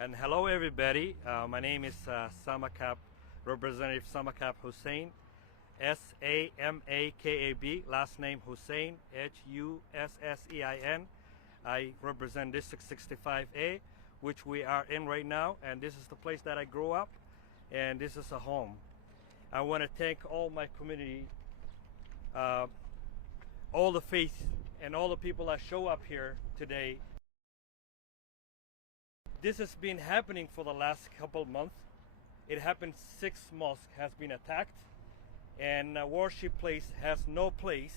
And hello, everybody. My name is Samakab, Representative Samakab Hussein, S-A-M-A-K-A-B, last name Hussein, H-U-S-S-E-I-N. I represent District 65A, which we are in right now, and this is the place that I grew up, and this is a home. I want to thank all my community, all the faith, and all the people that show up here today. This has been happening for the last couple months. It happened 6 mosques has been attacked, and worship place has no place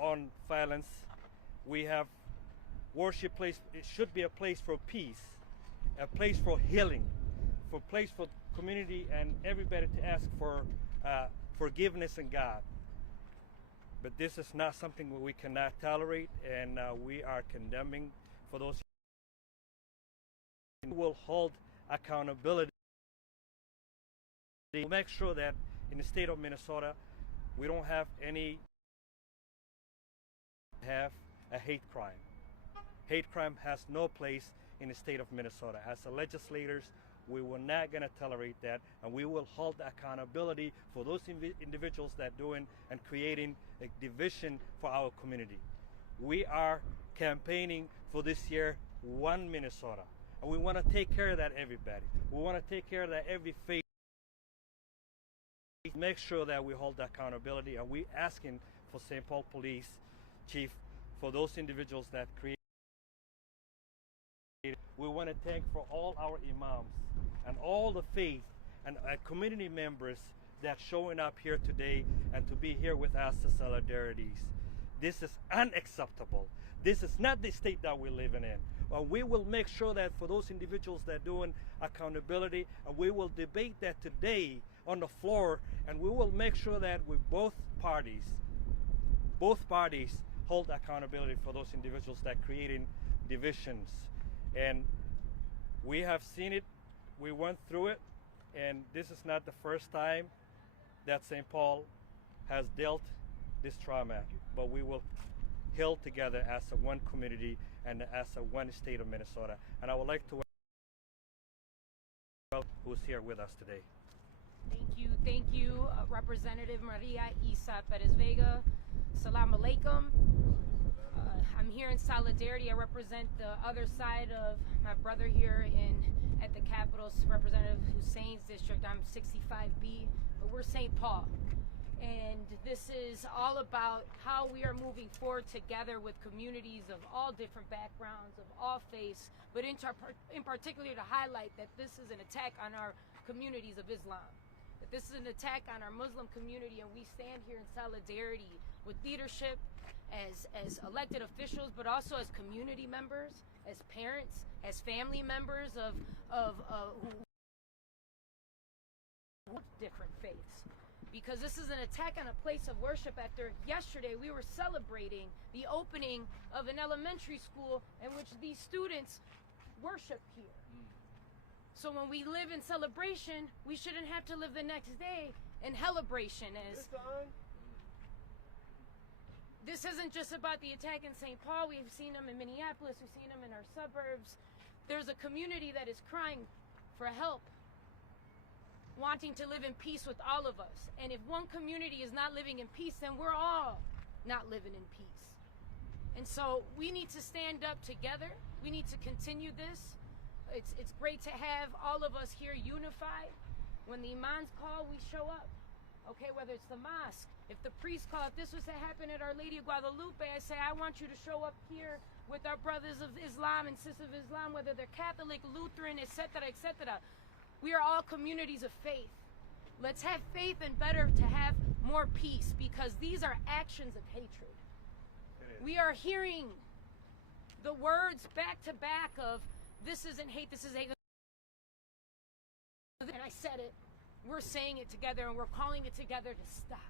on violence. We have worship place, it should be a place for peace, a place for healing, for place for community and everybody to ask for forgiveness in God. But this is not something that we cannot tolerate, and we are condemning for those who will hold accountability. We'll make sure that in the state of Minnesota, we don't have a hate crime. Hate crime has no place in the state of Minnesota. As the legislators, we were not going to tolerate that, and we will hold accountability for those individuals that are doing and creating a division for our community. We are campaigning for this year, One Minnesota, and we want to take care of that, everybody. We want to take care of that, every faith. Make sure that we hold accountability, and we asking for St. Paul Police Chief for those individuals that create. We want to thank for all our Imams and all the faith and community members that showing up here today and to be here with us to solidarities. This is unacceptable. This is not the state that we're living in. We will make sure that for those individuals that are doing accountability, and we will debate that today on the floor, and we will make sure that with both parties hold accountability for those individuals that are creating divisions. And we have seen it, we went through it, and this is not the first time that St. Paul has dealt this trauma, but we will heal together as a one community and as a one state of Minnesota. And I would like to welcome who's here with us today. Thank you, Representative Maria Isa Perez Vega. Salam alaikum. I'm here in solidarity. I represent the other side of my brother here at the Capitol, Representative Hussein's district. I'm 65B, but we're St. Paul. And this is all about how we are moving forward together with communities of all different backgrounds, of all faiths, but in particular to highlight that this is an attack on our communities of Islam, that this is an attack on our Muslim community, and we stand here in solidarity with leadership, as elected officials, but also as community members, as parents, as family members of different faiths. Because this is an attack on a place of worship. After yesterday, we were celebrating the opening of an elementary school in which these students worship here. So when we live in celebration, we shouldn't have to live the next day in celebration. This isn't just about the attack in St. Paul. We've seen them in Minneapolis. We've seen them in our suburbs. There's a community that is crying for help, wanting to live in peace with all of us. And if one community is not living in peace, then we're all not living in peace. And so we need to stand up together. We need to continue this. It's great to have all of us here unified. When the Imams call, we show up. Okay, whether it's the mosque, if the priest call, if this was to happen at Our Lady of Guadalupe, I say, I want you to show up here with our brothers of Islam and sisters of Islam, whether they're Catholic, Lutheran, etc., etc. We are all communities of faith. Let's have faith, and better to have more peace, because these are actions of hatred. We are hearing the words back to back of, this isn't hate, this is hate. And I said it. We're saying it together, and we're calling it together to stop.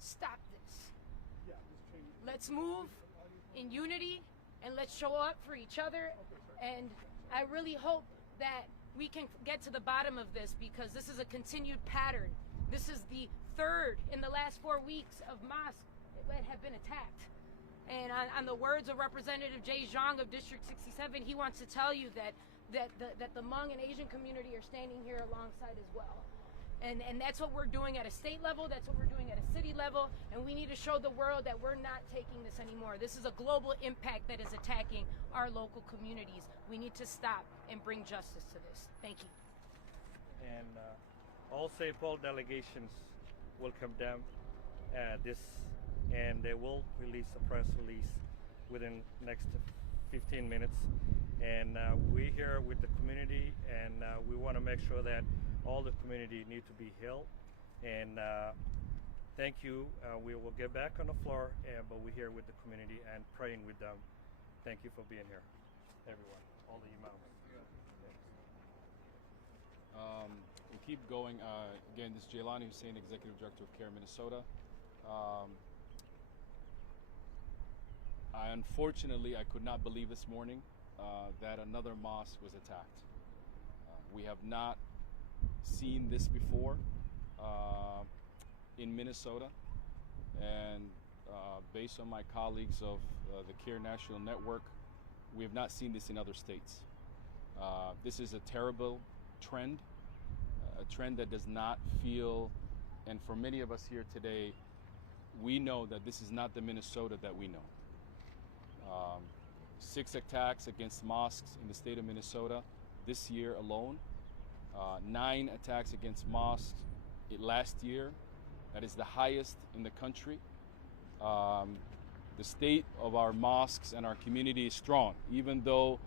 Stop this. Let's move in unity, and let's show up for each other. And I really hope that we can get to the bottom of this, because this is a continued pattern. This is the third in the last 4 weeks of mosques that have been attacked. And on the words of Representative Jay Zhang of District 67, he wants to tell you that that the Hmong and Asian community are standing here alongside as well. And that's what we're doing at a state level, that's what we're doing at a city level, and we need to show the world that we're not taking this anymore. This is a global impact that is attacking our local communities. We need to stop and bring justice to this. Thank you. And all St. Paul delegations will come down this, and they will release a press release within next 15 minutes. And we're here with the community, and we want to make sure that all the community need to be heard. And thank you. We will get back on the floor, but we're here with the community and praying with them. Thank you for being here, everyone, all the Imams. We'll keep going. Again, this is Jailani Hussein, Executive Director of CAIR Minnesota. Unfortunately, I could not believe this morning that another mosque was attacked. We have not seen this before in Minnesota, and based on my colleagues of the CAIR National Network, we have not seen this in other states. This is a terrible trend, a trend that does not feel, and for many of us here today, we know that this is not the Minnesota that we know. 6 attacks against mosques in the state of Minnesota this year alone. 9 attacks against mosques last year. That is the highest in the country. The state of our mosques and our community is strong, even though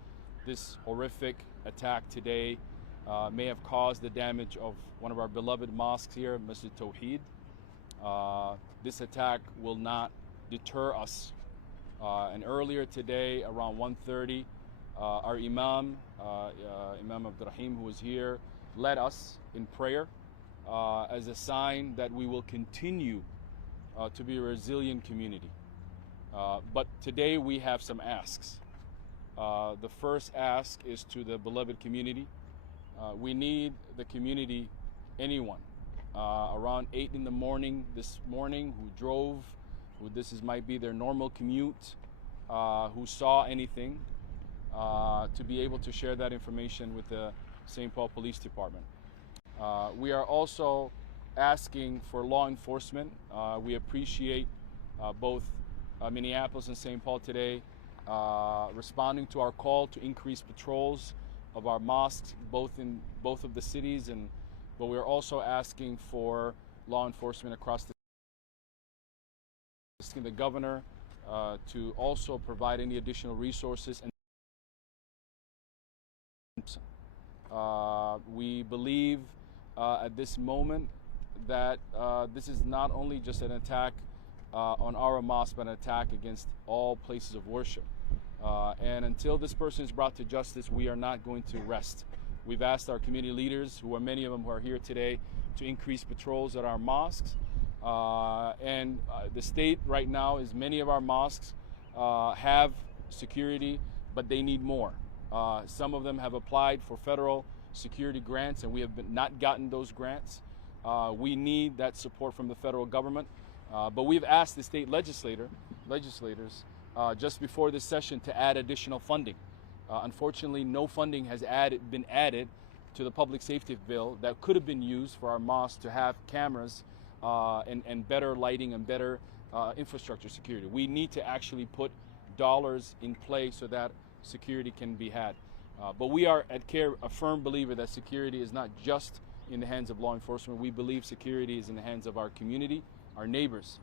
this horrific attack today may have caused the damage of one of our beloved mosques here, Masjid Tawheed. This attack will not deter us. And earlier today, around 1:30, our Imam, Imam Abdurrahim, who was here, led us in prayer as a sign that we will continue to be a resilient community. But today we have some asks. The first ask is to the beloved community. We need the community, anyone, around 8 in the morning this morning who drove, who might be their normal commute, who saw anything, to be able to share that information with the St. Paul Police Department. We are also asking for law enforcement. We appreciate both Minneapolis and St. Paul today responding to our call to increase patrols of our mosques, in both of the cities, but we're also asking for law enforcement across the asking the governor to also provide any additional resources. And we believe at this moment that this is not only just an attack on our mosque, but an attack against all places of worship. And until this person is brought to justice, we are not going to rest. We've asked our community leaders, who are many of them who are here today, to increase patrols at our mosques. And the state right now is many of our mosques have security, but they need more. Some of them have applied for federal security grants, and we have not gotten those grants. We need that support from the federal government. But we've asked the state legislators just before this session to add additional funding. Unfortunately, no funding has been added to the public safety bill that could have been used for our mosques to have cameras and better lighting and better infrastructure security. We need to actually put dollars in play so that security can be had. But we are at CAIR a firm believer that security is not just in the hands of law enforcement. We believe security is in the hands of our community, our neighbors.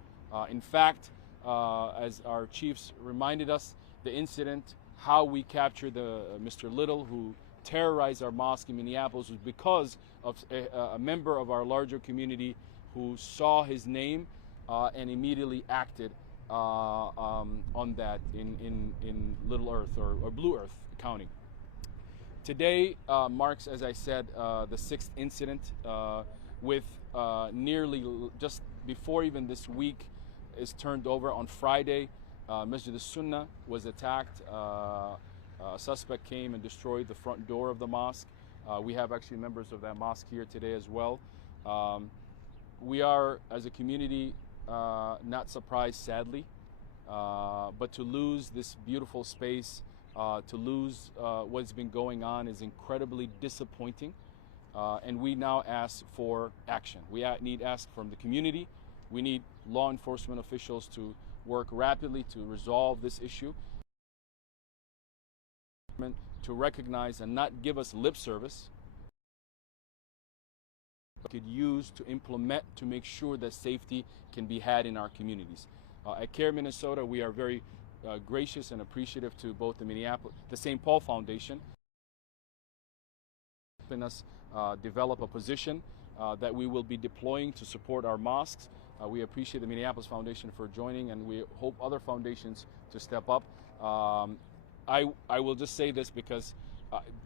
In fact, as our chiefs reminded us, the incident, how we captured Mr. Little, who terrorized our mosque in Minneapolis, was because of a member of our larger community who saw his name and immediately acted on that in Little Earth or Blue Earth County. Today marks, as I said, the 6th incident with nearly just before even this week is turned over. On Friday, Masjid al-Sunnah was attacked. A suspect came and destroyed the front door of the mosque. We have actually members of that mosque here today as well. We are, as a community, not surprised, sadly, but to lose this beautiful space To lose what's been going on is incredibly disappointing. And we now ask for action. We need ask from the community. We need law enforcement officials to work rapidly to resolve this issue, to recognize and not give us lip service, but could use to implement to make sure that safety can be had in our communities. At CAIR Minnesota, we are very gracious and appreciative to both the St. Paul Foundation, helping us develop a position that we will be deploying to support our mosques. We appreciate the Minneapolis Foundation for joining, and we hope other foundations to step up. I will just say this because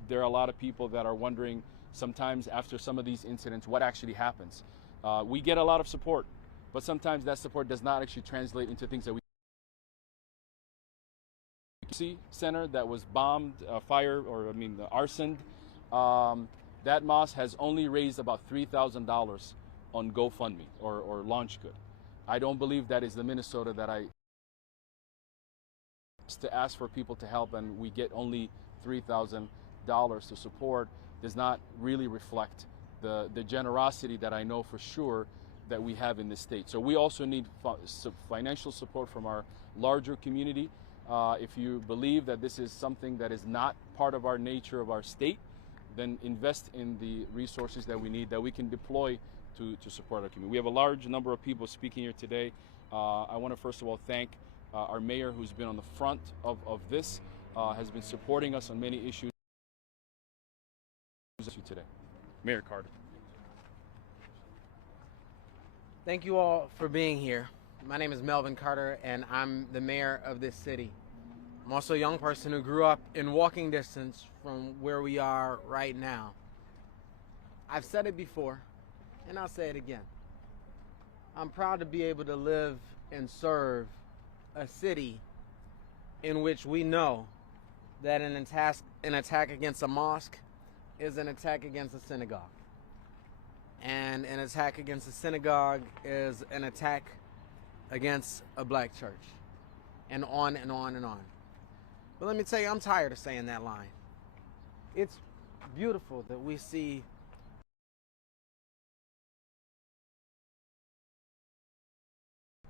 there are a lot of people that are wondering sometimes after some of these incidents what actually happens. We get a lot of support, but sometimes that support does not actually translate into things that we see. Center that was bombed, arsoned. That mosque has only raised about $3,000 on GoFundMe or LaunchGood. I don't believe that is the Minnesota that to ask for people to help, and we get only $3,000 to support does not really reflect the generosity that I know for sure that we have in this state. So we also need financial support from our larger community. If you believe that this is something that is not part of our nature of our state, then invest in the resources that we need, that we can deploy to support our community. We have a large number of people speaking here today. I want to first of all thank our mayor, who's been on the front of this, has been supporting us on many issues today. Mayor Carter. Thank you all for being here. My name is Melvin Carter, and I'm the mayor of this city. I'm also a young person who grew up in walking distance from where we are right now. I've said it before, and I'll say it again. I'm proud to be able to live and serve a city in which we know that an attack against a mosque is an attack against a synagogue. And an attack against a synagogue is an attack against a black church. And on and on and on. But let me tell you, I'm tired of saying that line. It's beautiful that we see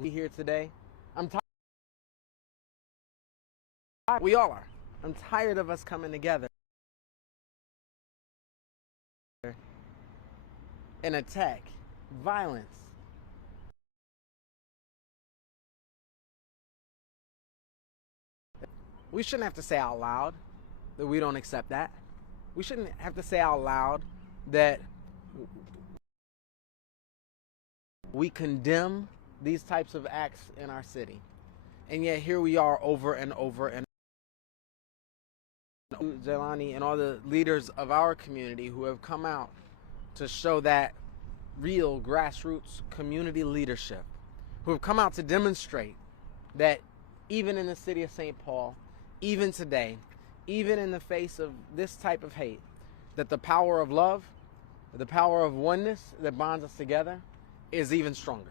here today. I'm tired. We all are. I'm tired of us coming together and attack, violence. We shouldn't have to say out loud that we don't accept that. We shouldn't have to say out loud that we condemn these types of acts in our city. And yet here we are over and over and Jelani and all the leaders of our community who have come out to show that real grassroots community leadership, who have come out to demonstrate that even in the city of St. Paul, even today, even in the face of this type of hate, that the power of love, the power of oneness that bonds us together is even stronger.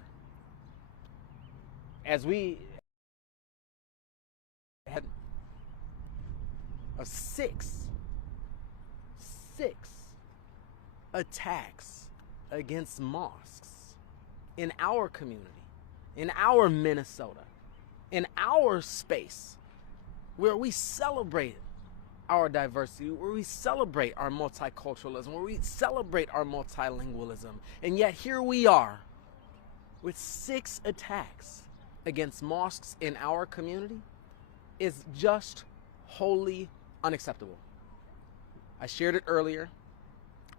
As we had six attacks against mosques in our community, in our Minnesota, in our space, where we celebrate our diversity, where we celebrate our multiculturalism, where we celebrate our multilingualism. And yet here we are with 6 attacks against mosques in our community is just wholly unacceptable. I shared it earlier.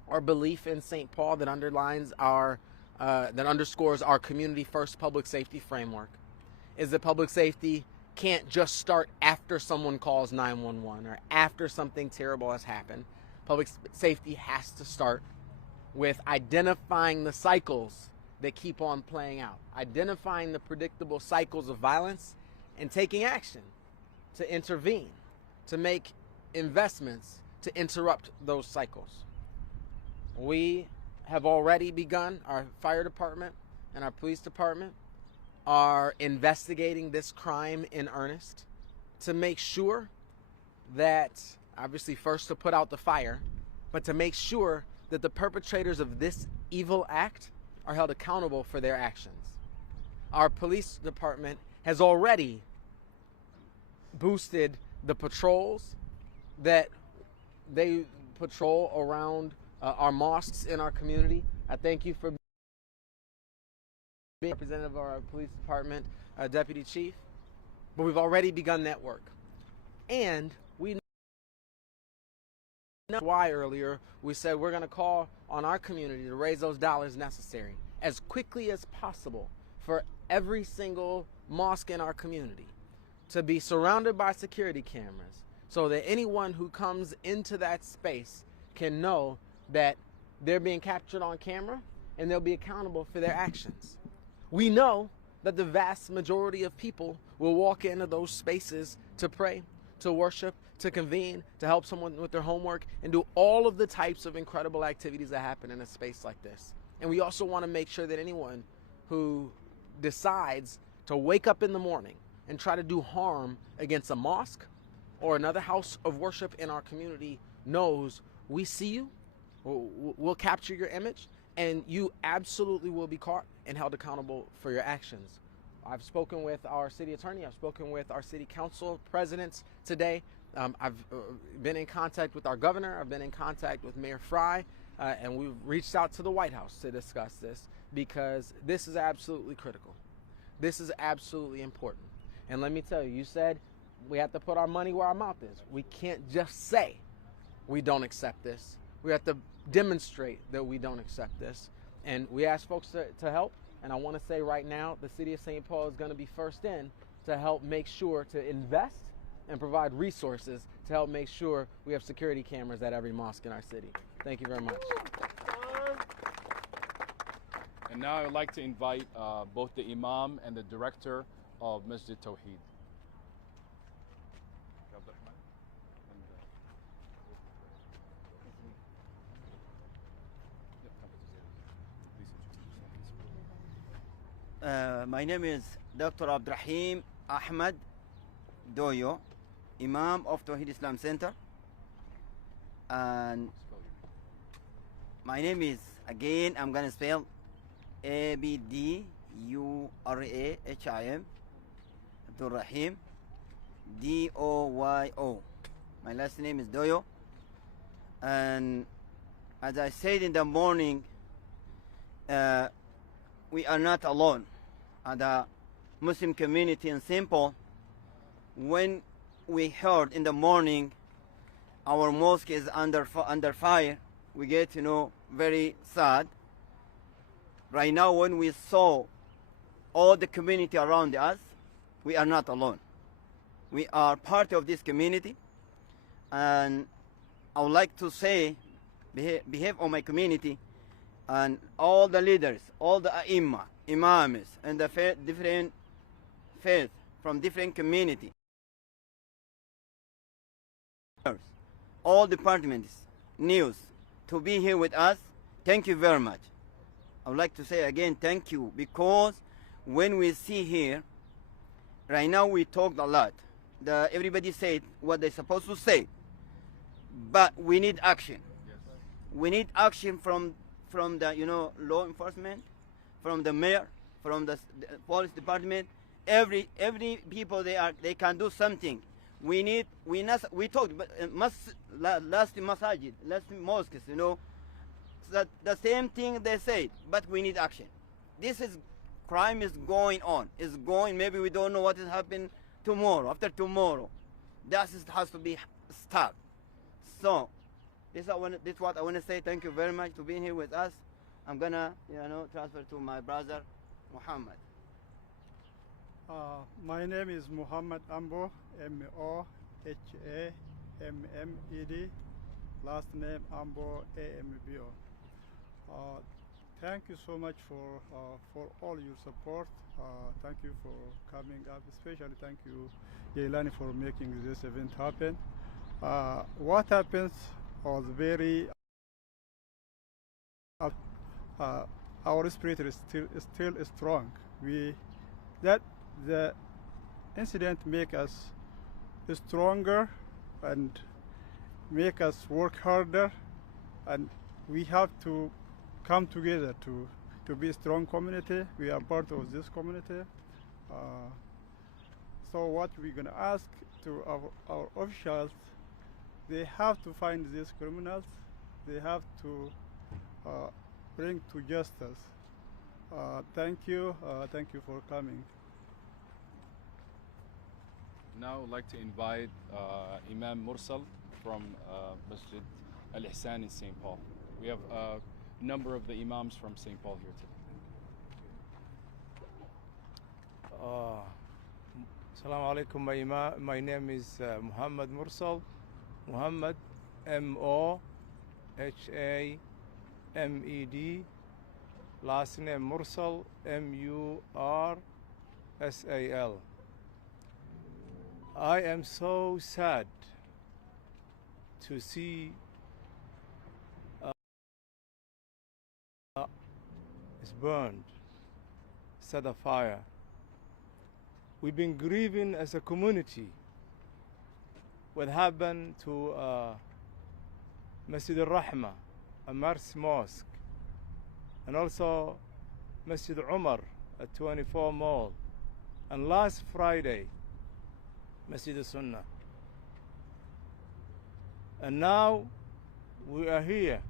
Our belief in St. Paul that underlines our, that underscores our community first public safety framework is that public safety can't just start after someone calls 911 or after something terrible has happened. Public safety has to start with identifying the cycles that keep on playing out, identifying the predictable cycles of violence and taking action to intervene, to make investments to interrupt those cycles. We have already begun, our fire department and our police department are investigating this crime in earnest to make sure that, obviously, first to put out the fire, but to make sure that the perpetrators of this evil act are held accountable for their actions. Our police department has already boosted the patrols that they patrol around our mosques in our community. I thank you for being representative of our police department, Deputy Chief. But we've already begun that work. And we know why earlier we said we're going to call on our community to raise those dollars necessary as quickly as possible for every single mosque in our community to be surrounded by security cameras so that anyone who comes into that space can know that they're being captured on camera and they'll be accountable for their actions. We know that the vast majority of people will walk into those spaces to pray, to worship, to convene, to help someone with their homework, and do all of the types of incredible activities that happen in a space like this. And we also want to make sure that anyone who decides to wake up in the morning and try to do harm against a mosque or another house of worship in our community knows we see you, we'll capture your image, and you absolutely will be caught and held accountable for your actions. I've spoken with our city attorney, I've spoken with our city council presidents today. I've been in contact with our governor, I've been in contact with Mayor Fry, and we've reached out to the White House to discuss this because this is absolutely critical. This is absolutely important. And let me tell you, you said we have to put our money where our mouth is. We can't just say we don't accept this. We have to demonstrate that we don't accept this. And we ask folks to help. And I want to say right now, the city of St. Paul is going to be first in to help make sure to invest and provide resources to help make sure we have security cameras at every mosque in our city. Thank you very much. And now I would like to invite both the Imam and the director of Masjid Tawheed. My name is Dr. Abdurrahim Ahmad Doyo, Imam of Tawheed Islam Center. And my name is, again, I'm going to spell Abdurrahim, Abdurrahim, Doyo. My last name is Doyo. And as I said in the morning, we are not alone. The Muslim community in St. Paul, when we heard in the morning our mosque is under fire, we get very sad. Right now, when we saw all the community around us, we are not alone. We are part of this community, and I would like to say, behave on my community and all the leaders, all the Imams, and the different faith from different communities, all departments, news, to be here with us. Thank you very much. I would like to say again, thank you, because when we see here, right now we talked a lot. Everybody said what they're supposed to say, but we need action. Yes. We need action from the law enforcement, from the mayor, from the police department. Every people they can do something. We talked but last masajid, last mosques, the same thing they said, but we need action. Crime is going on. It's going. Maybe we don't know what is happening tomorrow, after tomorrow. That has to be stopped. So this is what I want to say. Thank you very much for being here with us. I'm gonna transfer to my brother Muhammad. My name is Muhammad Ambo, M-O-H-A-M-M-E-D. Last name Ambo, A-M-B-O. Thank you so much for all your support. Thank you for coming up. Especially thank you, Yailani, for making this event happen. What happens was very. Our spirit is still strong. The incident make us stronger and make us work harder, and we have to come together to be a strong community. We are part of this community. So what we're going to ask to our officials, they have to find these criminals. They have to bring to justice. Thank you for coming. Now I'd like to invite Imam Mursal from Masjid Al-Ihsan in St. Paul. We have a number of the Imams from St. Paul here today. Assalamu alaikum. My name is Muhammad Mursal. Muhammad, M-O-H-A-M-E-D. Last name Mursal, M-U-R-S-A-L. I am so sad to see it's burned, set afire. We've been grieving as a community what happened to Masjid al-Rahma, a mosque, and also Masjid Umar at 24 Mall, and last Friday, Masjid al-Sunnah. And now we are here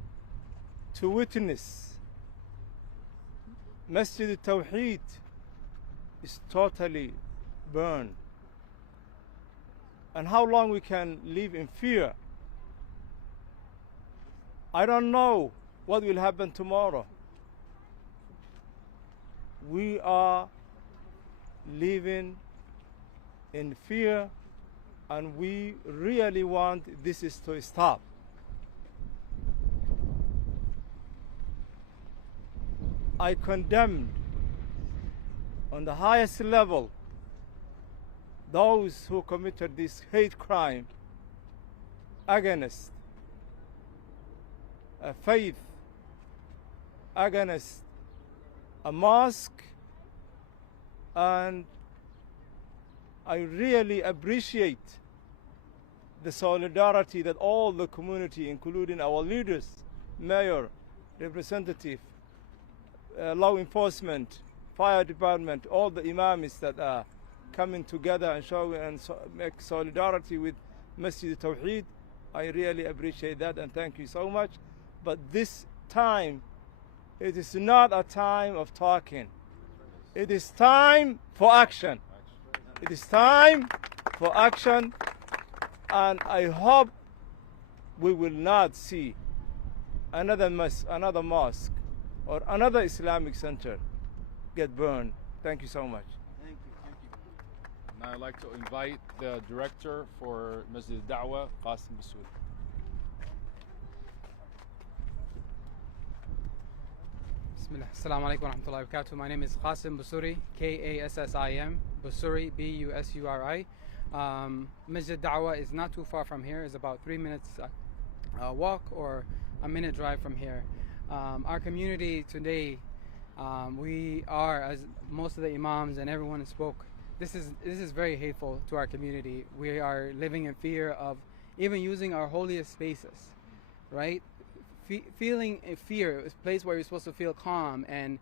to witness Masjid al-Tawheed is totally burned. And how long we can live in fear? I don't know what will happen tomorrow. We are living in fear, and we really want this is to stop. I condemned on the highest level those who committed this hate crime against a faith, against a mosque, and I really appreciate the solidarity that all the community, including our leaders, mayor, representative, law enforcement, fire department, all the imams that are coming together and showing and make solidarity with Masjid Tawheed. I really appreciate that and thank you so much. But this time, it is not a time of talking. It is time for action. It is time for action, and I hope we will not see another mosque or another Islamic center get burned. Thank you so much. Thank you. Now I'd like to invite the director for Masjid Da'wah, Qasim Bassouri. Bismillah. Assalamu alaikum wa rahmatullahi wa barakatuh. My name is Qasim Bassouri, K-A-S-S-I-M, Bassouri, B-U-S-U-R-I. Masjid Da'wah is not too far from here. It's about 3 minutes walk or a minute drive from here. Our community today, we are, as most of the imams and everyone spoke, this is very hateful to our community. We are living in fear of even using our holiest spaces, right? Feeling a fear, a place where you're supposed to feel calm and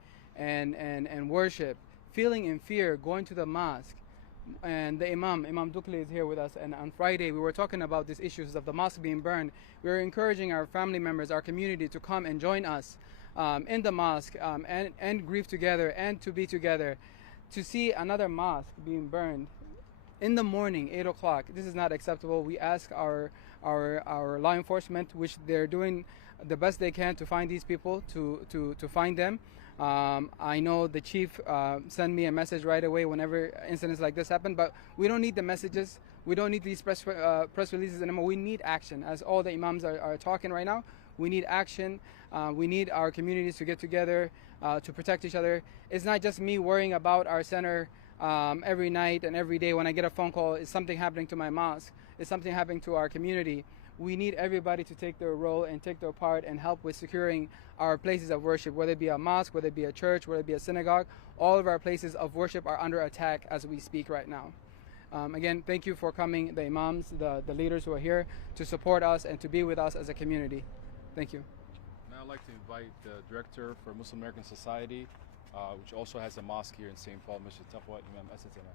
worship. Feeling in fear, going to the mosque. And the Imam Dukle is here with us, and on Friday we were talking about these issues of the mosque being burned. We were encouraging our family members, our community, to come and join us in the mosque and grieve together and to be together. To see another mosque being burned in the morning, 8 o'clock, this is not acceptable. We ask our law enforcement, which they're doing the best they can to find these people, to find them. I know the chief sent me a message right away whenever incidents like this happen, but we don't need the messages. We don't need these press releases anymore. We need action. As all the imams are talking right now, we need action. We need our communities to get together to protect each other. It's not just me worrying about our center every night and every day when I get a phone call, is something happening to my mosque, is something happening to our community. We need everybody to take their role and take their part and help with securing our places of worship, whether it be a mosque, whether it be a church, whether it be a synagogue. All of our places of worship are under attack as we speak right now. Again, thank you for coming, the Imams, the leaders who are here to support us and to be with us as a community. Thank you. Now I'd like to invite the director for Muslim American Society, which also has a mosque here in St. Paul, Mr. Taqwa, Imam Asad Zaman.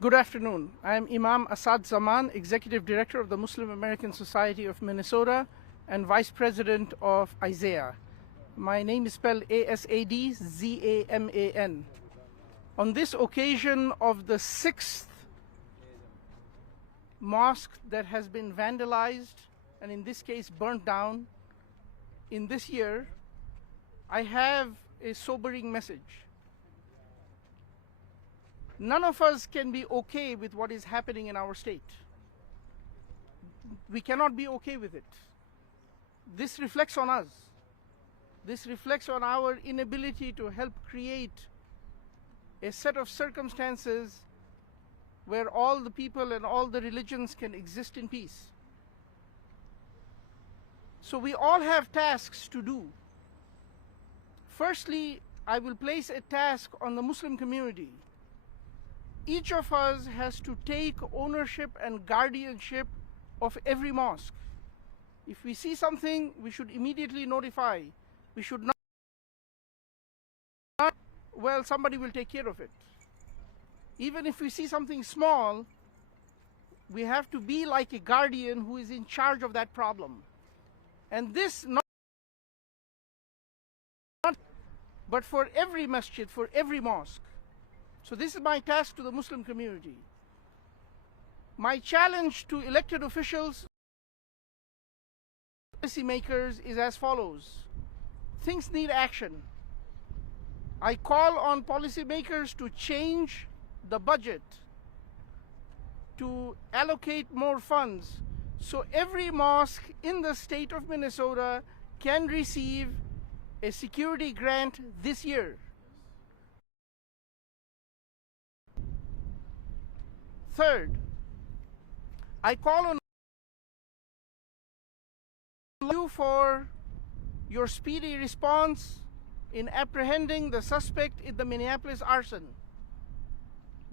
Good afternoon. I am Imam Asad Zaman, Executive Director of the Muslim American Society of Minnesota and Vice President of Isaiah. My name is spelled A-S-A-D-Z-A-M-A-N. On this occasion of the 6th mosque that has been vandalized, and in this case burnt down in this year, I have a sobering message. None of us can be okay with what is happening in our state. We cannot be okay with it. This reflects on us. This reflects on our inability to help create a set of circumstances where all the people and all the religions can exist in peace. So we all have tasks to do. Firstly, I will place a task on the Muslim community. Each of us has to take ownership and guardianship of every mosque. If we see something, we should immediately notify. We should not, well, somebody will take care of it. Even if we see something small, we have to be like a guardian who is in charge of that problem. And this not but for every masjid, for every mosque. So this is my task to the Muslim community. My challenge to elected officials, policymakers is as follows. Things need action. I call on policymakers to change the budget, to allocate more funds, so every mosque in the state of Minnesota can receive a security grant this year. Third, I call on you for your speedy response in apprehending the suspect in the Minneapolis arson.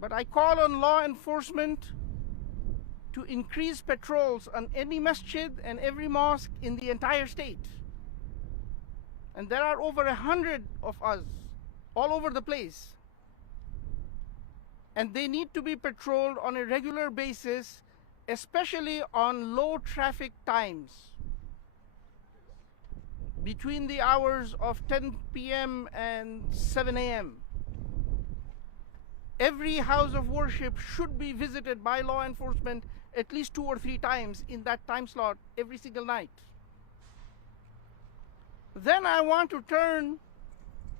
But I call on law enforcement to increase patrols on any masjid and every mosque in the entire state. And there are over 100 of us all over the place. And they need to be patrolled on a regular basis, especially on low traffic times, between the hours of 10 p.m. and 7 a.m. Every house of worship should be visited by law enforcement at least 2 or 3 times in that time slot every single night. Then I want to turn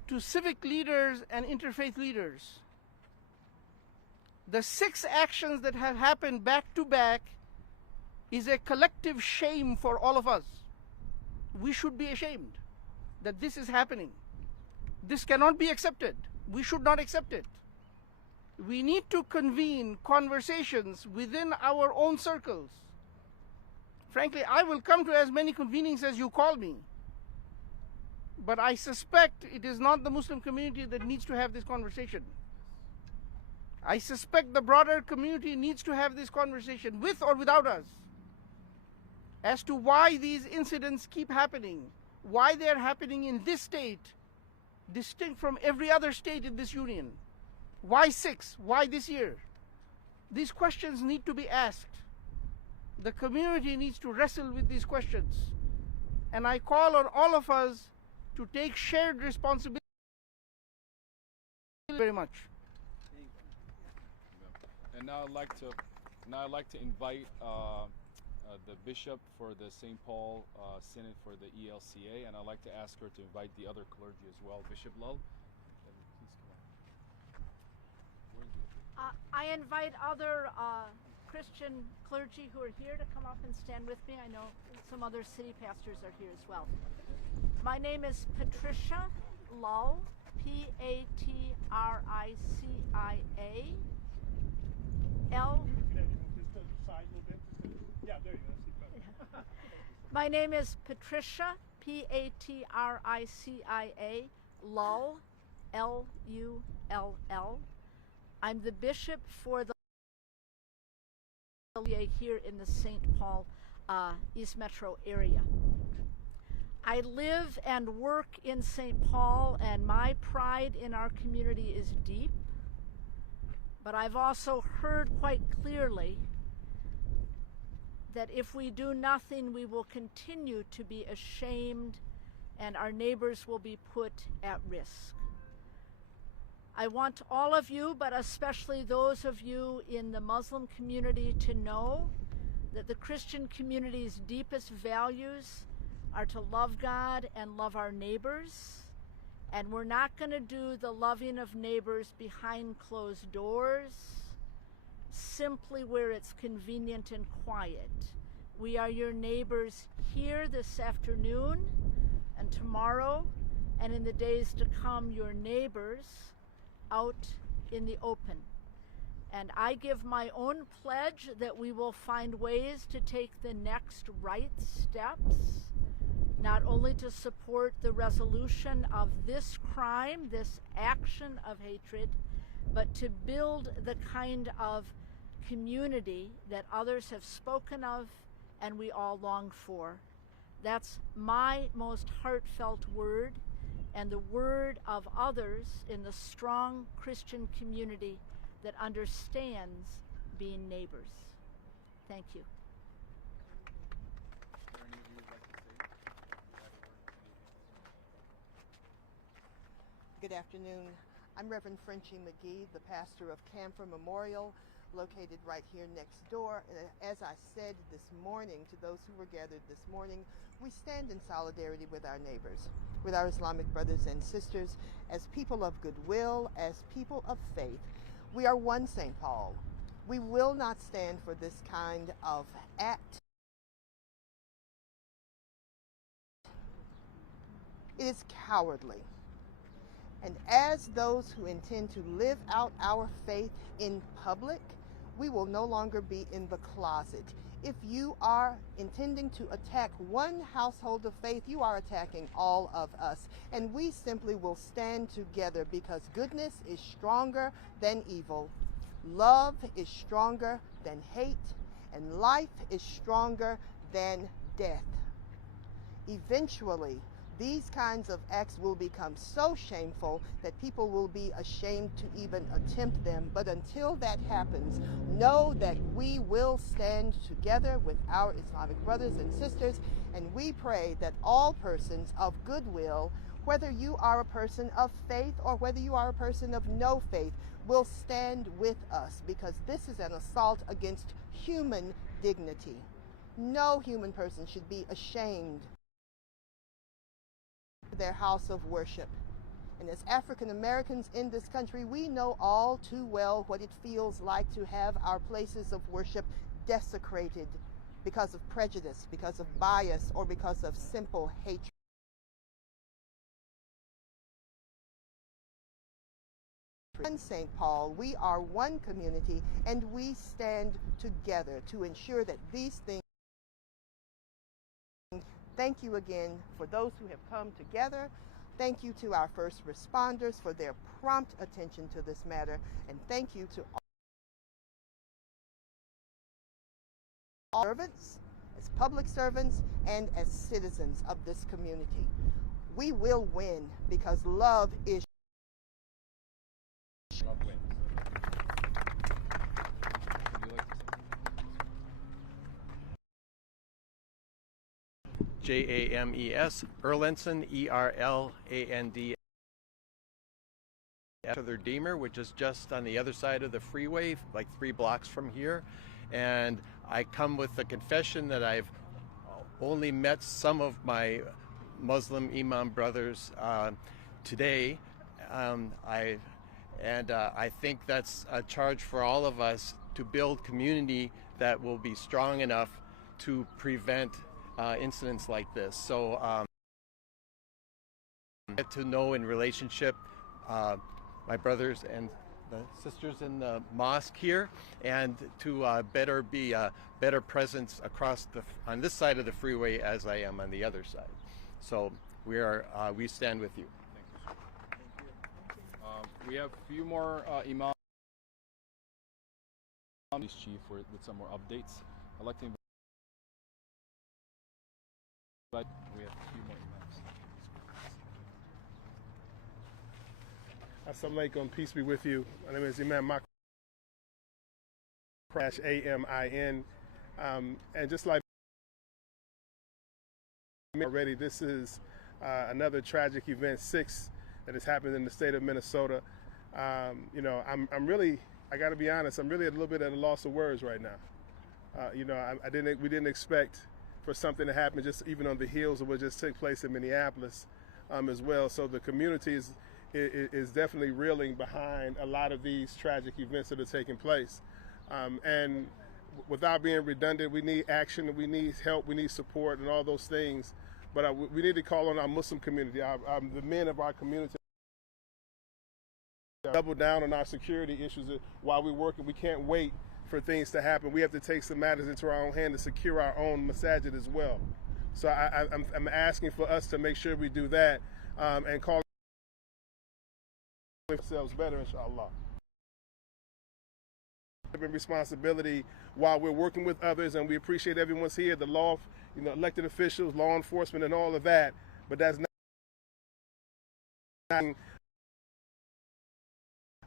to civic leaders and interfaith leaders. The 6 actions that have happened back to back is a collective shame for all of us. We should be ashamed that this is happening. This cannot be accepted. We should not accept it. We need to convene conversations within our own circles. Frankly, I will come to as many convenings as you call me. But I suspect it is not the Muslim community that needs to have this conversation. I suspect the broader community needs to have this conversation with or without us as to why these incidents keep happening, why they are happening in this state, distinct from every other state in this union. Why 6? Why this year? These questions need to be asked. The community needs to wrestle with these questions. And I call on all of us to take shared responsibility. Thank you very much. And now I'd like to invite the bishop for the St. Paul Synod for the ELCA, and I'd like to ask her to invite the other clergy as well. Bishop Lull, please come on. I invite other Christian clergy who are here to come up and stand with me. I know some other city pastors are here as well. My name is Patricia Lull, P-A-T-R-I-C-I-A. My name is Patricia, P-A-T-R-I-C-I-A, Lull, L-U-L-L. I'm the bishop for the here in the St. Paul East Metro area. I live and work in St. Paul, and my pride in our community is deep. But I've also heard quite clearly that if we do nothing, we will continue to be ashamed and our neighbors will be put at risk. I want all of you, but especially those of you in the Muslim community, to know that the Christian community's deepest values are to love God and love our neighbors. And we're not going to do the loving of neighbors behind closed doors, simply where it's convenient and quiet. We are your neighbors here this afternoon and tomorrow, and in the days to come, your neighbors out in the open. And I give my own pledge that we will find ways to take the next right steps, not only to support the resolution of this crime, this action of hatred, but to build the kind of community that others have spoken of and we all long for. That's my most heartfelt word, and the word of others in the strong Christian community that understands being neighbors. Thank you. Good afternoon. I'm Reverend Frenchie McGee, the pastor of Camphor Memorial, located right here next door. And as I said this morning to those who were gathered this morning, we stand in solidarity with our neighbors, with our Islamic brothers and sisters, as people of goodwill, as people of faith. We are one St. Paul. We will not stand for this kind of act. It is cowardly. And as those who intend to live out our faith in public, we will no longer be in the closet. If you are intending to attack one household of faith, you are attacking all of us. And we simply will stand together because goodness is stronger than evil. Love is stronger than hate. And life is stronger than death. Eventually, these kinds of acts will become so shameful that people will be ashamed to even attempt them. But until that happens, know that we will stand together with our Islamic brothers and sisters, and we pray that all persons of goodwill, whether you are a person of faith or whether you are a person of no faith, will stand with us, because this is an assault against human dignity. No human person should be ashamed their house of worship. And as African Americans in this country, we know all too well what it feels like to have our places of worship desecrated because of prejudice, because of bias, or because of simple hatred. In St. Paul, we are one community, and we stand together to ensure that these things. Thank you again for those who have come together. Thank you to our first responders for their prompt attention to this matter. And thank you to all servants, as public servants, and as citizens of this community. We will win because love is. Love wins. James Erlandson, Erland, to the Redeemer, which is just on the other side of the freeway, like 3 blocks from here. And I come with the confession that I've only met some of my Muslim Imam brothers today. I think that's a charge for all of us to build community that will be strong enough to prevent incidents like this. So get to know in relationship my brothers and the sisters in the mosque here, and to better be a better presence across on this side of the freeway as I am on the other side. So we stand with you. Thank you. We have a few more Imams. Chief with some more updates. I'd like to invite, we have a few more imams. Assalamu alaikum, peace be with you. My name is Imam AMIN. And just like already, this is another tragic event, 6 that has happened in the state of Minnesota. You know, I'm really, I got to be honest, I'm really a little bit at a loss of words right now. You know, we didn't expect for something to happen just even on the heels of what just took place in Minneapolis as well. So the community is definitely reeling behind a lot of these tragic events that are taking place. And without being redundant, we need action, we need help, we need support and all those things. But we need to call on our Muslim community, the men of our community. Double down on our security issues while we're working. We can't wait for things to happen. We have to take some matters into our own hand to secure our own masajid as well. So I'm asking for us to make sure we do that and call ourselves better, inshallah. Responsibility while we're working with others, and we appreciate everyone's here, the law, you know, elected officials, law enforcement, and all of that. But that's not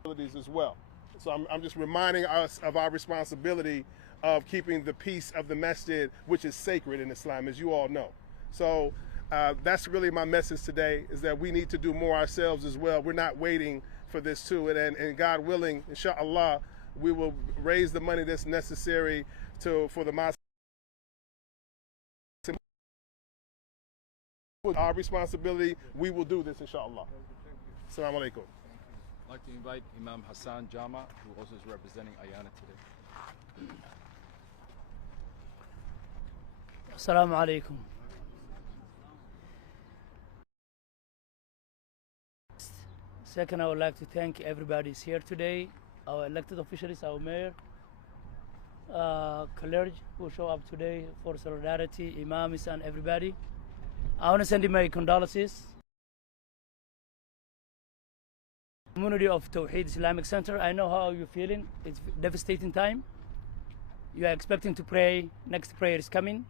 as well. So I'm just reminding us of our responsibility of keeping the peace of the masjid, which is sacred in Islam, as you all know. So that's really my message today, is that we need to do more ourselves as well. We're not waiting for this too, and God willing, inshallah, we will raise the money that's necessary for the mosque. Our responsibility, we will do this, inshallah. Assalamu alaikum. I'd like to invite Imam Hassan Jama, who also is representing Ayana today. Assalamu alaikum. Second, I would like to thank everybody who's here today, our elected officials, our mayor, clergy who show up today for solidarity, Imams and everybody. I want to send you my condolences. Community of Tawheed Islamic Center, I know how you're feeling. It's a devastating time. You are expecting to pray. Next prayer is coming.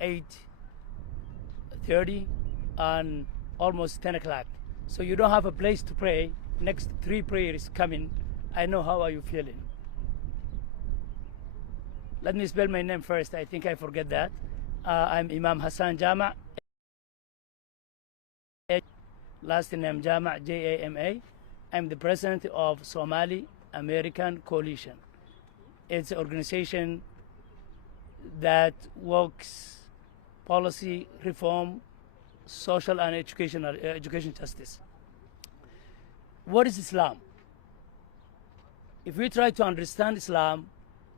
8:30 and almost 10 o'clock. So you don't have a place to pray. Next 3 prayers coming. I know how are you feeling. Let me spell my name first. I think I forget that. I'm Imam Hassan Jama. Last name Jama, J-A-M-A. I'm the president of Somali American Coalition. It's an organization that works policy, reform, social and education justice. What is Islam? If we try to understand Islam,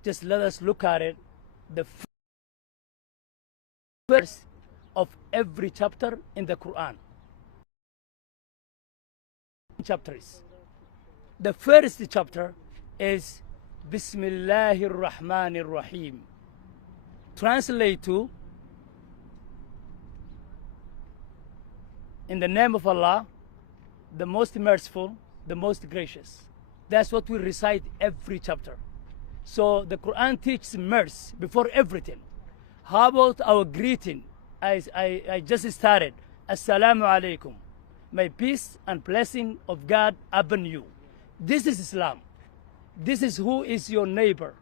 just let us look at it. The first of every chapter in the Quran. Chapters. The first chapter is Bismillahir Rahmanir Rahim. Translate to, in the name of Allah, the most merciful, the most gracious. That's what we recite every chapter. So the Quran teaches mercy before everything. How about our greeting? I just started. Assalamu alaikum. May peace and blessing of God upon you. This is Islam. This is who is your neighbor.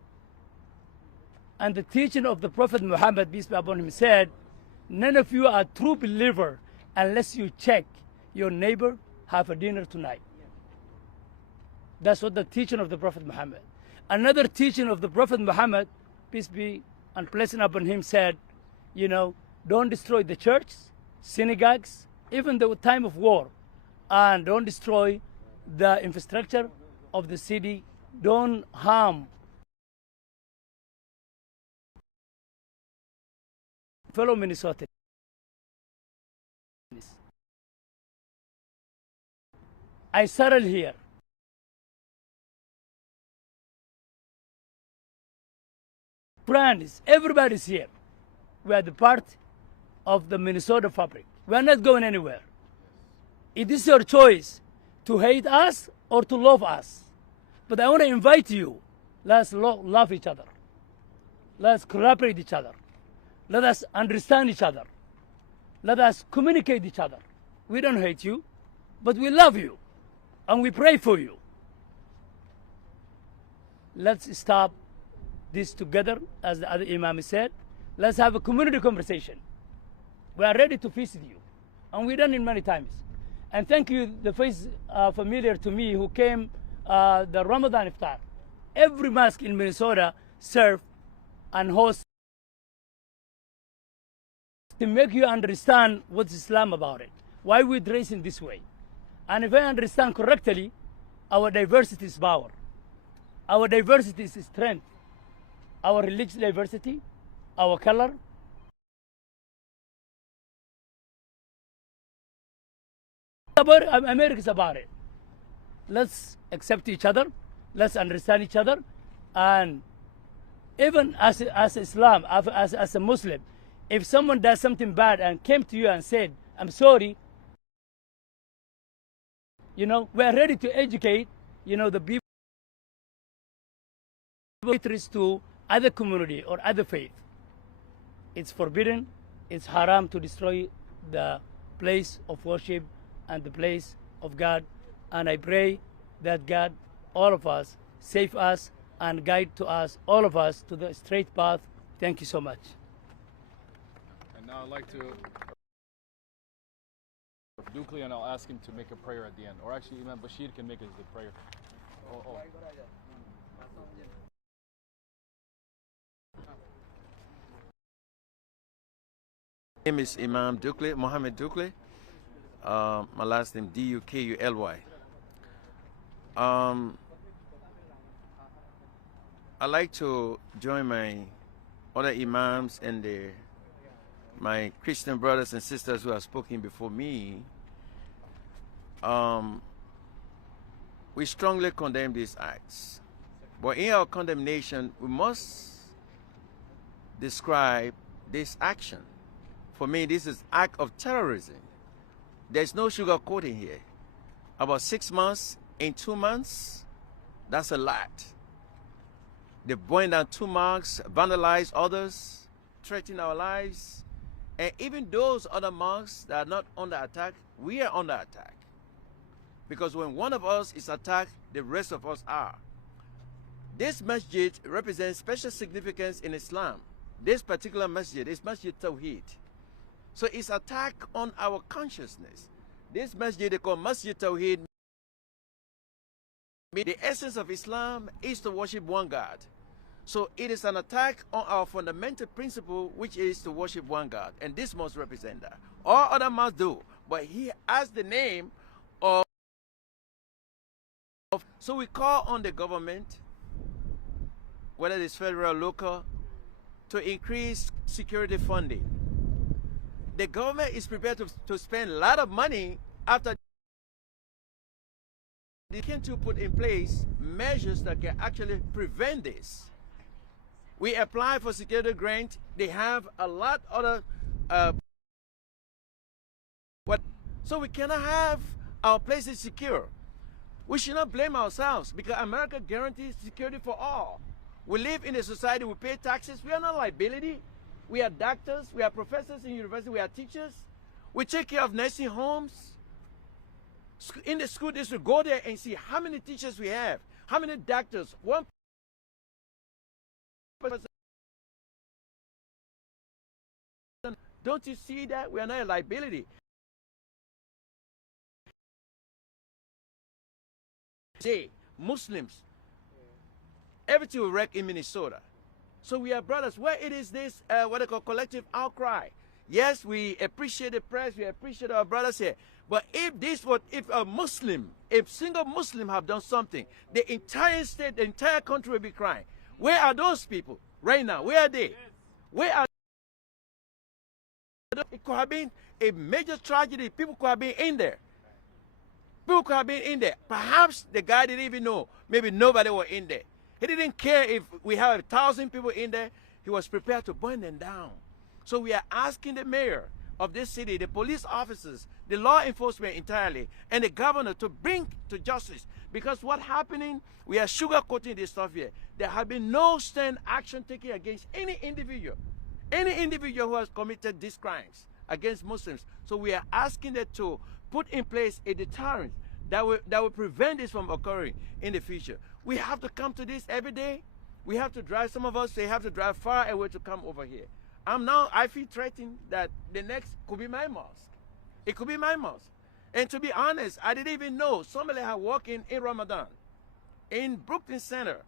And the teaching of the Prophet Muhammad, peace be upon him, said, none of you are true believer unless you check your neighbor have a dinner tonight. That's what the teaching of the Prophet Muhammad. Another teaching of the Prophet Muhammad, peace be and blessing upon him, said, you know, don't destroy the church, synagogues, even the time of war, and don't destroy the infrastructure of the city. Don't harm fellow Minnesotans. I settled here. Friends, everybody's here. We are the part of the Minnesota fabric. We are not going anywhere. It is your choice to hate us or to love us. But I want to invite you, let's love each other. Let's collaborate each other. Let us understand each other. Let us communicate each other. We don't hate you, but we love you, and we pray for you. Let's stop this together, as the other Imam said. Let's have a community conversation. We are ready to visit you, and we've done it many times. And thank you, the face familiar to me who came the Ramadan Iftar. Every mosque in Minnesota serve and host to make you understand what's Islam about it, why we dress in this way. And if I understand correctly, our diversity is power. Our diversity is strength. Our religious diversity, our color, about America's about it. Let's accept each other. Let's understand each other. And even as Islam, as a Muslim, if someone does something bad and came to you and said, I'm sorry, you know, we're ready to educate, you know, the people to other community or other faith. It's forbidden, it's haram to destroy the place of worship and the place of God. And I pray that God, all of us, save us and guide to us, all of us, to the straight path. Thank you so much. And now I'd like to Dukli, and I'll ask him to make a prayer at the end. Or actually, Imam Bashir can make us the prayer. My name is Imam Dukli, Mohammed Dukli. My last name D-U-K-U-L-Y. I like to join my other Imams and my Christian brothers and sisters who have spoken before me. We strongly condemn these acts. But in our condemnation, we must describe this action. For me, this is act of terrorism. There's no sugarcoating here. About 6 months, in 2 months, that's a lot. They burn down 2 mosques, vandalize others, threaten our lives. And even those other mosques that are not under attack, we are under attack. Because when one of us is attacked, the rest of us are. This masjid represents special significance in Islam. This particular masjid is Masjid Tawheed. So it's attack on our consciousness. This masjid they call Masjid Tawheed. The essence of Islam is to worship one God. So it is an attack on our fundamental principle, which is to worship one God. And this must represent that. All other must do. But he has the name of. So we call on the government, whether it's federal or local, to increase security funding. The government is prepared to spend a lot of money after they can to put in place measures that can actually prevent this. We apply for security grant. They have a lot of other so we cannot have our places secure. We should not blame ourselves because America guarantees security for all. We live in a society, we pay taxes, we are not liability. We are doctors, we are professors in university, we are teachers. We take care of nursing homes. In the school district, go there and see how many teachers we have, how many doctors. One person. Don't you see that? We are not a liability. Say, Muslims, everything will wreck in Minnesota. So we are brothers. Where it is this, what they call collective outcry. Yes, we appreciate the press, we appreciate our brothers here. But if a Muslim, if single Muslim have done something, the entire state, the entire country will be crying. Where are those people right now? Where are they? Where are they? It could have been a major tragedy. People could have been in there. People could have been in there. Perhaps the guy didn't even know. Maybe nobody was in there. He didn't care if we have 1,000 people in there. He was prepared to burn them down. So we are asking the mayor, of this city, the police officers, the law enforcement entirely, and the governor to bring to justice. Because what's happening, we are sugarcoating this stuff here. There have been no stern action taken against any individual who has committed these crimes against Muslims. So we are asking them to put in place a deterrent that will prevent this from occurring in the future. We have to come to this every day. We have to drive, some of us, they have to drive far away to come over here. I feel threatened that the next could be my mosque. It could be my mosque. And to be honest, I didn't even know somebody had walked in Ramadan, in Brooklyn Center,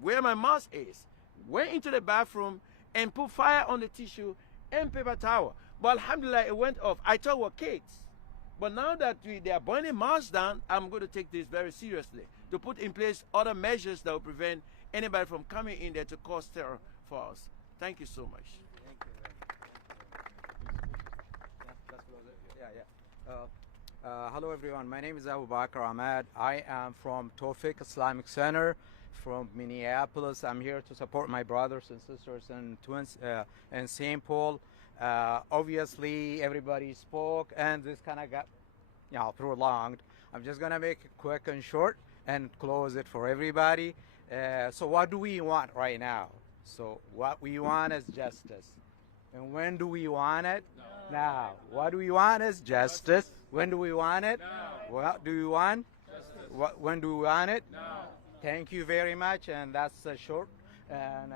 where my mosque is, went into the bathroom and put fire on the tissue and paper towel. But alhamdulillah, it went off. I thought we were kids. But now that they are burning mosques down, I'm going to take this very seriously, to put in place other measures that will prevent anybody from coming in there to cause terror for us. Thank you so much. Hello everyone, my name is Abu Bakr Ahmad. I am from Tawfiq Islamic Center from Minneapolis. I'm here to support my brothers and sisters and twins in St. Paul. Obviously everybody spoke and this kind of got prolonged. I'm just gonna make it quick and short and close it for everybody. So what do we want right now? So what we want is justice. And when do we want it? Now. What do we want is justice. When do we want it? Now. What do we want? Justice. When do we want it? Now. Thank you very much, and that's short. And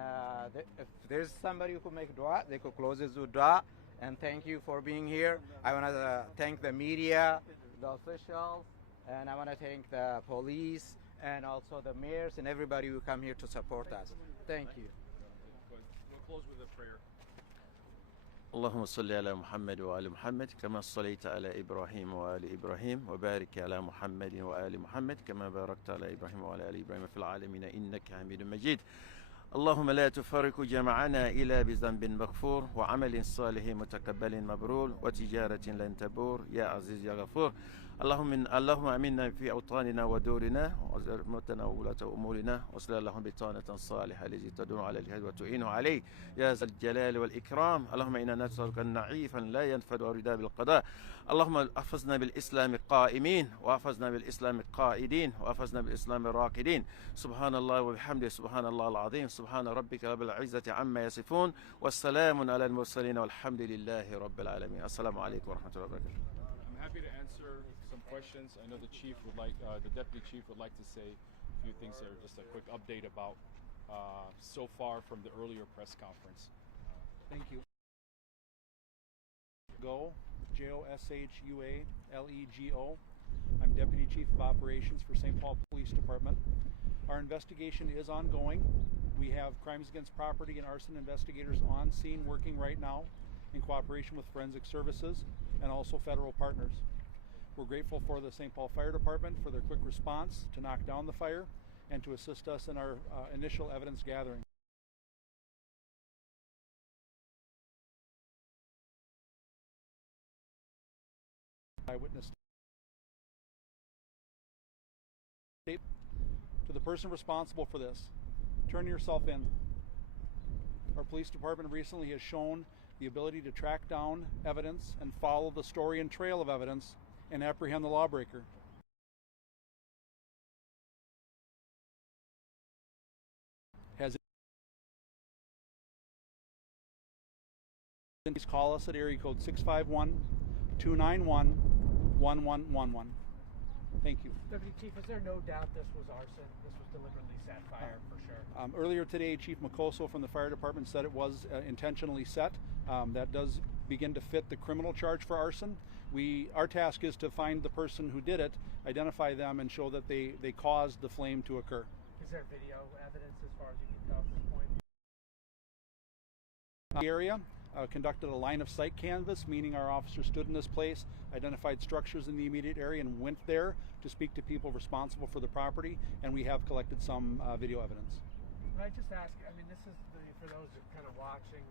if there's somebody who could make dua, they could close this with dua. And thank you for being here. I want to thank the media, the officials, and I want to thank the police and also the mayors and everybody who come here to support us. Thank you. We'll close with a prayer. اللهم صل على محمد وآل محمد كما صليت على إبراهيم وآل إبراهيم وبارك على محمد وآل محمد كما باركت على إبراهيم وعلى آل إبراهيم في العالمين إنك حميد مجيد. اللهم لا تفرق جمعنا إلا بذنب مغفور وعمل صالح متقبل مبرور وتجارة لن تبور يا عزيز يا غفور. اللهم امنا في اوطاننا ودورنا وزرمتنا وولاة امورنا واصلح اللهم بطانة صالحة التي تدور على الجهاد وتعين عليه يا ذا الجلال والاكرام. اللهم انا نسالك نعيفا لا ينفد ورداء بالقضاء. اللهم احفظنا بالاسلام قائمين واحفظنا بالاسلام قائدين واحفظنا بالاسلام راكدين. سبحان الله وبحمده سبحان الله العظيم. سبحان ربك رب العزة عما يصفون والسلام على المرسلين والحمد لله رب العالمين. السلام عليكم ورحمة الله وبركاته. I'm happy to answer some questions. I know the chief would like, the deputy chief would like to say a few things there, just a quick update about so far from the earlier press conference. Thank you. Joshua-Lego. I'm Deputy Chief of Operations for St. Paul Police Department. Our investigation is ongoing. We have crimes against property and arson investigators on scene working right now in cooperation with forensic services and also federal partners. We're grateful for the St. Paul Fire Department for their quick response to knock down the fire and to assist us in our initial evidence gathering. Eyewitness tape. To the person responsible for this, turn yourself in. Our police department recently has shown the ability to track down evidence and follow the story and trail of evidence and apprehend the lawbreaker. Please call us at area code 651-291-1111. Thank you. Deputy Chief, is there no doubt this was arson? This was deliberately set fire for sure? Earlier today, Chief Makoso from the fire department said it was intentionally set. That does begin to fit the criminal charge for arson. Our task is to find the person who did it, identify them, and show that they caused the flame to occur. Is there video evidence as far as you can tell at this point? The area conducted a line of sight canvass, meaning our officers stood in this place, identified structures in the immediate area, and went there to speak to people responsible for the property, and we have collected some video evidence. Can I just ask, I mean, this is, for those that are kind of watching,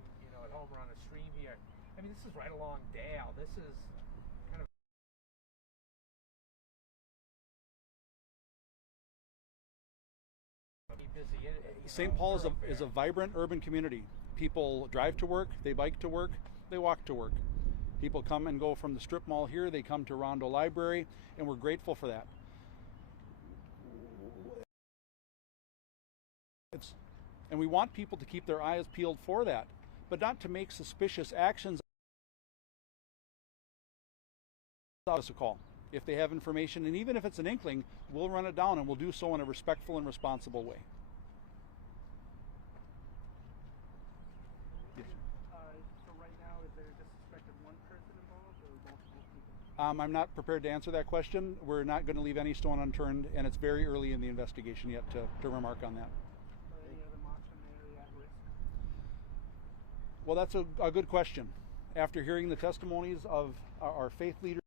at home or on a stream here, I mean, this is right along Dale. This is kind of busy. St. Paul is a vibrant urban community. People drive to work, they bike to work, they walk to work. People come and go from the strip mall here, they come to Rondo Library, and we're grateful for that. And we want people to keep their eyes peeled for that, but not to make suspicious actions. Give us a call if they have information, and even if it's an inkling, we'll run it down, and we'll do so in a respectful and responsible way. Yes. So right now, is there just suspected one person involved or multiple people? I'm not prepared to answer that question. We're not going to leave any stone unturned, and it's very early in the investigation yet to remark on that. Any other mosques in the area at risk? Well, that's a good question. After hearing the testimonies of our faith leaders,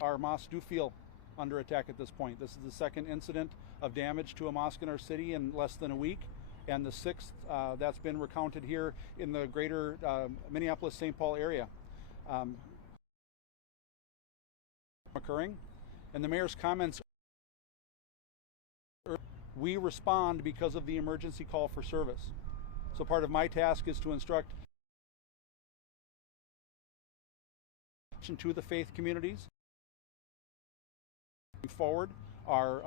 our mosques do feel under attack at this point. This is the second incident of damage to a mosque in our city in less than a week, and the sixth that's been recounted here in the greater Minneapolis-St. Paul area occurring. And the mayor's comments, we respond because of the emergency call for service. So part of my task is to instruct to the faith communities forward, our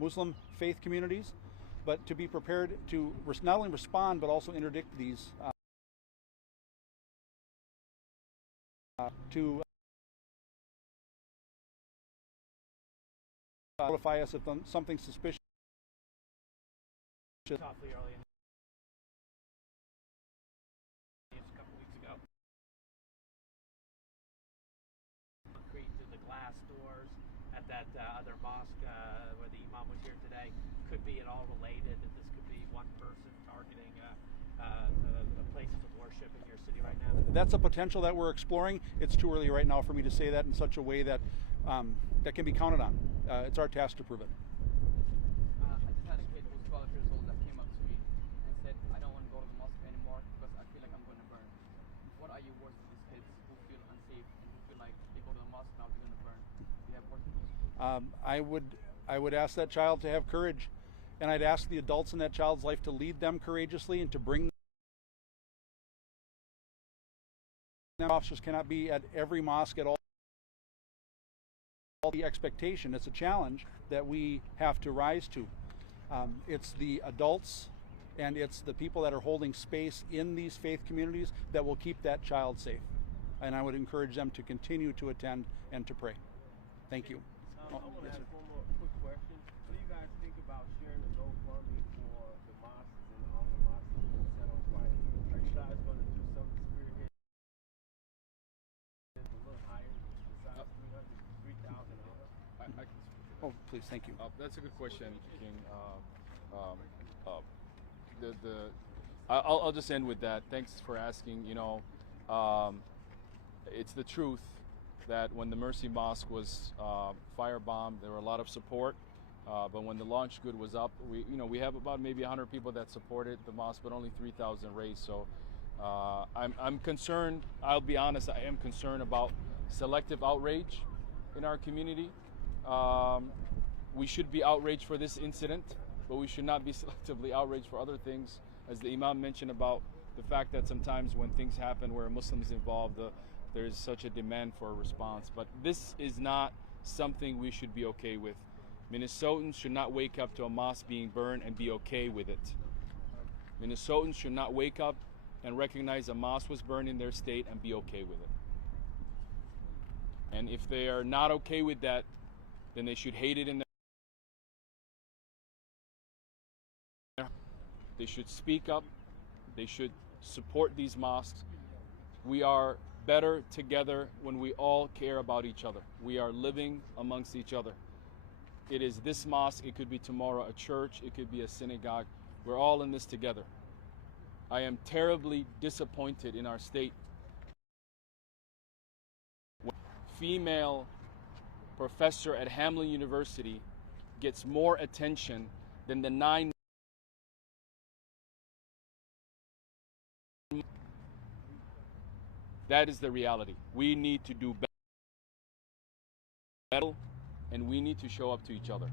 Muslim faith communities, but to be prepared to not only respond but also interdict these to notify us if something suspicious. Awfully early in a couple weeks ago. Concrete to the glass doors at that other mosque where the Imam was here today. Could be at all related, that this could be one person targeting the places of worship in your city right now? That's a potential that we're exploring. It's too early right now for me to say that in such a way that that can be counted on. It's our task to prove it. I just had a kid who was 12 years old that came up to me and said, I don't want to go to the mosque anymore because I feel like I'm going to burn. What are your words to these kids who feel unsafe and who feel like they go to the mosque now they're going to burn? Do you have words for those? I would ask that child to have courage, and I'd ask the adults in that child's life to lead them courageously and to bring them. Officers cannot be at every mosque at all. The expectation, it's a challenge that we have to rise to. It's the adults and it's the people that are holding space in these faith communities that will keep that child safe. And I would encourage them to continue to attend and to pray. Thank you. I want to ask one more quick question. What do you guys think about sharing the GoFundMe for the mosques and all the mosques that are set on fire? Are you guys going to do something spearhead a little higher besides $3,000? Oh, please, thank you. That's a good question, King. I'll just end with that. Thanks for asking. You know, it's the truth that when the Mercy Mosque was firebombed, there were a lot of support. But when the launch good was up, we have about maybe 100 people that supported the mosque, but only 3,000 raised. So I'm concerned. I'll be honest. I am concerned about selective outrage in our community. We should be outraged for this incident, but we should not be selectively outraged for other things. As the Imam mentioned about the fact that sometimes when things happen where a Muslim is involved, there is such a demand for a response. But this is not something we should be okay with. Minnesotans should not wake up to a mosque being burned and be okay with it. Minnesotans should not wake up and recognize a mosque was burned in their state and be okay with it. And if they are not okay with that, then they should hate it in their. They should speak up. They should support these mosques. We are better together when we all care about each other. We are living amongst each other. It is this mosque, it could be tomorrow a church, it could be a synagogue. We're all in this together. I am terribly disappointed in our state. When a female professor at Hamline University gets more attention than the 9. That is the reality. We need to do better, and we need to show up to each other.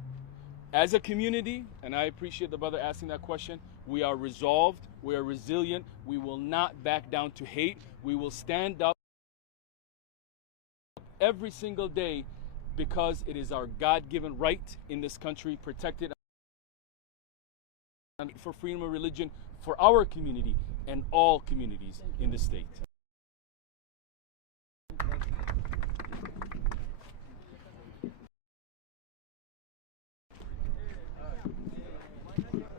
As a community, and I appreciate the brother asking that question, we are resolved, we are resilient, we will not back down to hate, we will stand up every single day because it is our God-given right in this country, protected for freedom of religion for our community and all communities in the state.